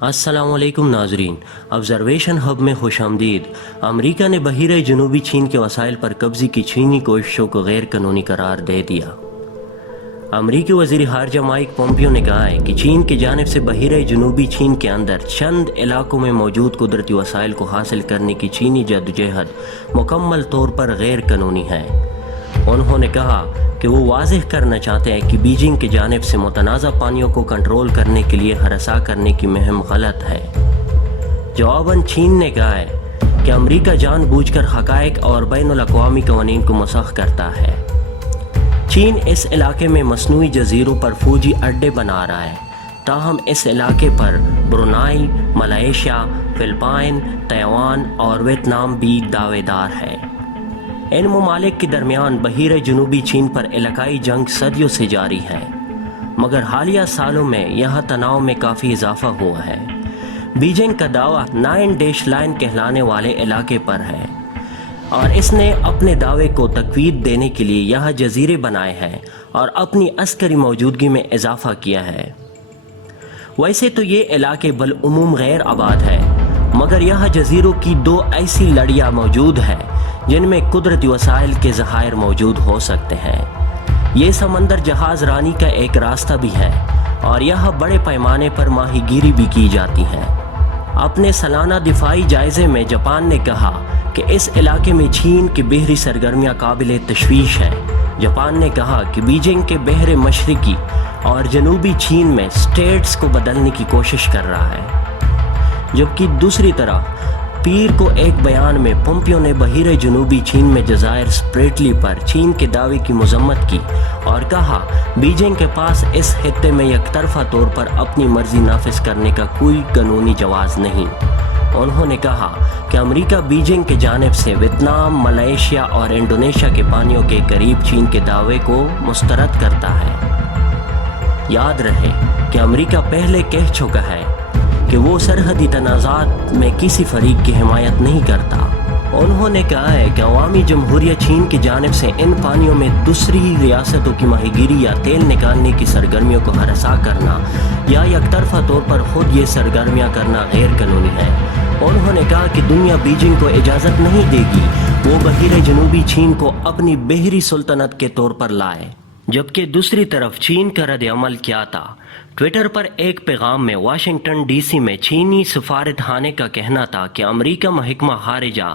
السلام علیکم ناظرین، آبزرویشن ہب میں خوش آمدید۔ امریکہ نے بحیرہ جنوبی چین کے وسائل پر قبضے کی چینی کوششوں کو غیر قانونی قرار دے دیا۔ امریکی وزیر خارجہ مائک پومپیو نے کہا ہے کہ چین کی جانب سے بحیرہ جنوبی چین کے اندر چند علاقوں میں موجود قدرتی وسائل کو حاصل کرنے کی چینی جدوجہد مکمل طور پر غیر قانونی ہے۔ انہوں نے کہا کہ وہ واضح کرنا چاہتے ہیں کہ بیجنگ کی جانب سے متنازع پانیوں کو کنٹرول کرنے کے لیے ہراساں کرنے کی مہم غلط ہے۔ جواباً چین نے کہا ہے کہ امریکہ جان بوجھ کر حقائق اور بین الاقوامی قوانین کو مسخ کرتا ہے۔ چین اس علاقے میں مصنوعی جزیروں پر فوجی اڈے بنا رہا ہے، تاہم اس علاقے پر برونائی، ملائیشیا، فلپائن، تائیوان اور ویتنام بھی دعوے دار ہے۔ ان ممالک کے درمیان بحیرہ جنوبی چین پر علاقائی جنگ صدیوں سے جاری ہے، مگر حالیہ سالوں میں یہاں تناؤ میں کافی اضافہ ہوا ہے۔ بیجنگ کا دعویٰ 9 ڈیش لائن کہلانے والے علاقے پر ہے اور اس نے اپنے دعوے کو تقویت دینے کے لیے یہاں جزیرے بنائے ہیں اور اپنی عسکری موجودگی میں اضافہ کیا ہے۔ ویسے تو یہ علاقے بالعموم غیر آباد ہے، مگر یہاں جزیروں کی 2 ایسی لڑیاں موجود ہیں جن میں قدرتی وسائل کے ذخائر موجود ہو سکتے ہیں۔ یہ سمندر جہاز رانی کا ایک راستہ بھی ہے اور یہاں بڑے پیمانے پر ماہی گیری بھی کی جاتی ہے۔ اپنے سالانہ دفاعی جائزے میں جاپان نے کہا کہ اس علاقے میں چین کی بحری سرگرمیاں قابل تشویش ہیں۔ جاپان نے کہا کہ بیجنگ کے بحر مشرقی اور جنوبی چین میں سٹیٹس کو بدلنے کی کوشش کر رہا ہے، جبکہ دوسری طرف پیر کو ایک بیان میں پومپیو نے بحیرہ جنوبی چین میں جزائر سپریٹلی پر چین کے دعوے کی مذمت کی اور کہا بیجنگ کے پاس اس خطے میں یک طرفہ طور پر اپنی مرضی نافذ کرنے کا کوئی قانونی جواز نہیں۔ انہوں نے کہا کہ امریکہ بیجنگ کی جانب سے ویتنام، ملائیشیا اور انڈونیشیا کے پانیوں کے قریب چین کے دعوے کو مسترد کرتا ہے۔ یاد رہے کہ امریکہ پہلے کہہ چکا ہے کہ وہ سرحدی تنازعات میں کسی فریق کی حمایت نہیں کرتا۔ انہوں نے کہا ہے کہ عوامی جمہوریہ چین کی جانب سے ان پانیوں میں دوسری ریاستوں کی ماہی گیری یا تیل نکالنے کی سرگرمیوں کو ہراساں کرنا یا یک طرفہ طور پر خود یہ سرگرمیاں کرنا غیر قانونی ہے۔ انہوں نے کہا کہ دنیا بیجنگ کو اجازت نہیں دے گی وہ بحیرہ جنوبی چین کو اپنی بحری سلطنت کے طور پر لائے، جبکہ دوسری طرف چین کا رد عمل کیا تھا۔ ٹویٹر پر ایک پیغام میں واشنگٹن ڈی سی میں چینی سفارت خانے کا کہنا تھا کہ امریکہ محکمہ خارجہ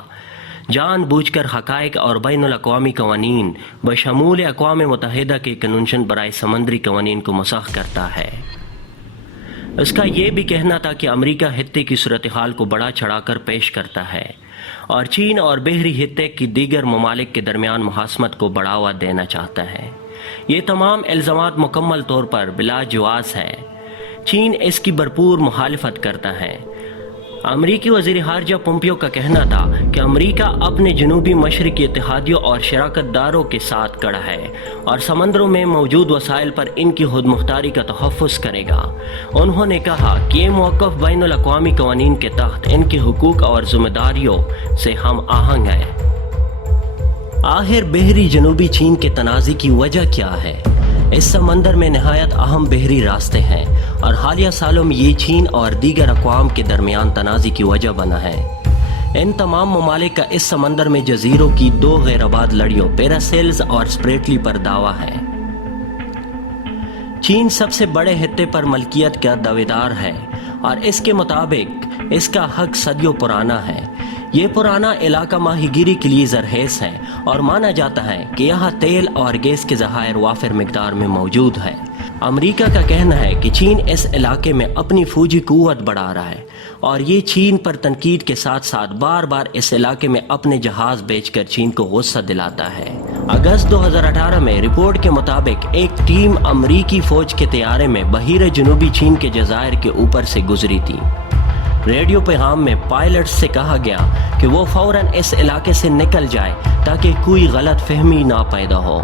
جان بوجھ کر حقائق اور بین الاقوامی قوانین بشمول اقوام متحدہ کے کنونشن برائے سمندری قوانین کو مسخ کرتا ہے۔ اس کا یہ بھی کہنا تھا کہ امریکہ خطے کی صورتحال کو بڑا چڑھا کر پیش کرتا ہے اور چین اور بحری خطے کی دیگر ممالک کے درمیان مخاصمت کو بڑھاوا دینا چاہتا ہے۔ یہ تمام الزامات مکمل طور پر بلا جواز ہے۔ چین اس کی بھرپور مخالفت کرتا ہے۔ امریکی وزیر خارجہ پومپیو کا کہنا تھا کہ امریکہ اپنے جنوبی مشرقی اتحادیوں اور شراکت داروں کے ساتھ کھڑا ہے اور سمندروں میں موجود وسائل پر ان کی خود مختاری کا تحفظ کرے گا۔ انہوں نے کہا کہ یہ موقف بین الاقوامی قوانین کے تحت ان کے حقوق اور ذمہ داریوں سے ہم آہنگ ہے۔ آخر بحری جنوبی چین کے تنازع کی وجہ کیا ہے؟ اس سمندر میں نہایت اہم بحری راستے ہیں اور حالیہ سالوں میں یہ چین اور دیگر اقوام کے درمیان تنازع کی وجہ بنا ہے۔ ان تمام ممالک کا اس سمندر میں جزیروں کی 2 غیر آباد لڑیوں پیراسیلز اور سپریٹلی پر دعویٰ ہے۔ چین سب سے بڑے خطے پر ملکیت کا دعویدار ہے اور اس کے مطابق اس کا حق صدیوں پرانا ہے۔ یہ پرانا علاقہ ماہی گیری کے لیے زرخیز ہے اور مانا جاتا ہے کہ یہاں تیل اور گیس کے ذخائر وافر مقدار میں موجود ہے۔ امریکہ کا کہنا ہے کہ چین اس علاقے میں اپنی فوجی قوت بڑھا رہا ہے اور یہ چین پر تنقید کے ساتھ ساتھ بار بار اس علاقے میں اپنے جہاز بیچ کر چین کو غصہ دلاتا ہے۔ اگست 2018 میں رپورٹ کے مطابق ایک ٹیم امریکی فوج کے طیارے میں بحیرہ جنوبی چین کے جزائر کے اوپر سے گزری تھی۔ ریڈیو پیغام میں پائلٹ سے کہا گیا کہ وہ فوراً اس علاقے سے نکل جائے تاکہ کوئی غلط فہمی نہ پیدا ہو۔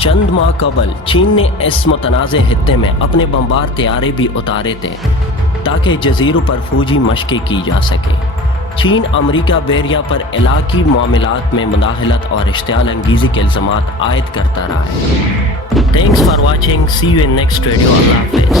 چند ماہ قبل چین نے اس متنازع خطے میں اپنے بمبار طیارے بھی اتارے تھے تاکہ جزیروں پر فوجی مشقیں کی جا سکے۔ چین امریکہ بیریا پر علاقائی معاملات میں مداخلت اور اشتعال انگیزی کے الزامات عائد کرتا رہا ہے۔ Thanks for watching, see you in next video. اللہ حافظ۔